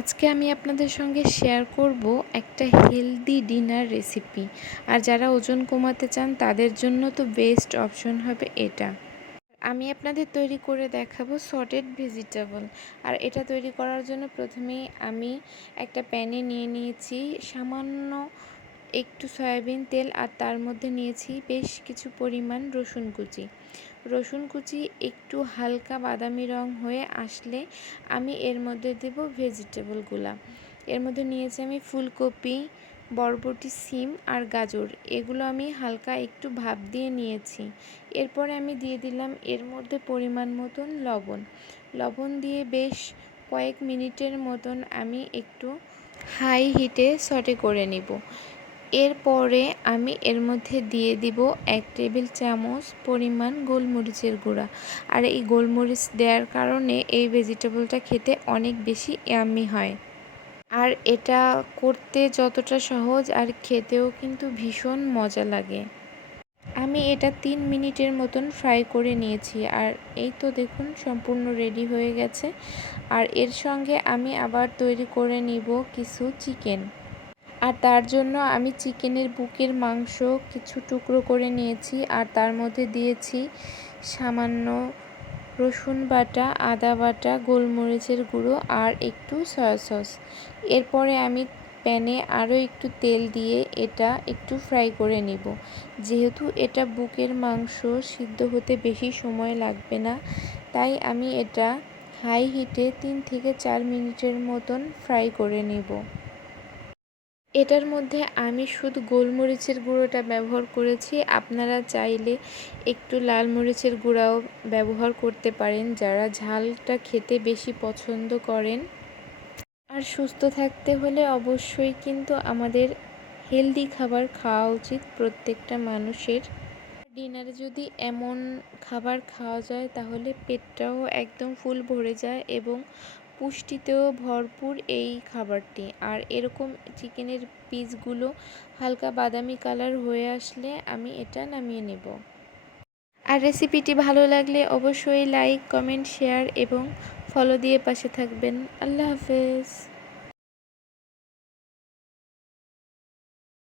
আজকে আমি আপনাদের সঙ্গে শেয়ার করব একটা হেলদি ডিনার রেসিপি। আর যারা ওজন কমাতে চান তাদের জন্য তো বেস্ট অপশন হবে এটা। আমি আপনাদের তৈরি করে দেখাবো সটেড ভেজিটেবল। আর এটা তৈরি করার জন্য প্রথমেই আমি একটা প্যানে নিয়ে নিয়েছি সামান্য একটু সয়াবিন তেল, আর তার মধ্যে নিয়েছি বেশ কিছু পরিমাণ রসুন কুচি। রসুন কুচি একটু হালকা বাদামি রং হয়ে আসলে আমি এর মধ্যে দেব ভেজিটেবলগুলা। এর মধ্যে নিয়েছি আমি ফুলকপি, বরবটি, সিম আর গাজর। এগুলো আমি হালকা একটু ভাপ দিয়ে নিয়েছি। এরপরে আমি দিয়ে দিলাম এর মধ্যে পরিমাণ মতন লবণ দিয়ে বেশ কয়েক মিনিটের মতন আমি একটু হাই হিটে সটে করে নিব। এরপরে আমি এর মধ্যে দিয়ে দিব 1 টেবিল চামচ পরিমাণ গোলমরিচের গুঁড়া। আর এই গোলমরিচ দেওয়ার কারণে এই ভেজিটেবলটা খেতে অনেক বেশি ইয়াম্মি হয়। আর এটা করতে যতটা সহজ আর খেতেও কিন্তু ভীষণ মজা লাগে। আমি এটা 3 মিনিটের মতন ফ্রাই করে নিয়েছি। আর এই তো দেখুন সম্পূর্ণ রেডি হয়ে গেছে। আর এর সঙ্গে আমি আবার তৈরি করে নিব কিছু চিকেন। আর তার জন্য আমি চিকেনের বুকের মাংস কিছু টুকরো করে নিয়েছি। আর তার মধ্যে দিয়েছি সামান্য রসুন বাটা, আদা বাটা, গোলমরিচের গুঁড়ো আর একটু সয়া সস। এরপরে আমি প্যানে আরও একটু তেল দিয়ে এটা একটু ফ্রাই করে নিব। যেহেতু এটা বুকের মাংস, সিদ্ধ হতে বেশি সময় লাগবে না, তাই আমি এটা হাই হিটে 3 থেকে 4 মিনিটের মতন ফ্রাই করে নিব। এটার মধ্যে আমি শুধু গোলমরিচের গুঁড়োটা ব্যবহার করেছি। আপনারা চাইলে একটু লাল মরিচের গুঁড়াও ব্যবহার করতে পারেন, যারা ঝালটা খেতে বেশি পছন্দ করেন। আর সুস্থ থাকতে হলে অবশ্যই কিন্তু আমাদের হেলদি খাবার খাওয়া উচিত প্রত্যেকটা মানুষের। ডিনারে যদি এমন খাবার খাওয়া যায় তাহলে পেটটাও একদম ফুল ভরে যায় এবং পুষ্টিতেও ভরপুর এই খাবারটি। আর এরকম চিকেনের পিসগুলো হালকা বাদামি কালার হয়ে আসলে আমি এটা নামিয়ে নেব। আর রেসিপিটি ভালো লাগলে অবশ্যই লাইক, কমেন্ট, শেয়ার এবং ফলো দিয়ে পাশে থাকবেন। আল্লাহ হাফেজ।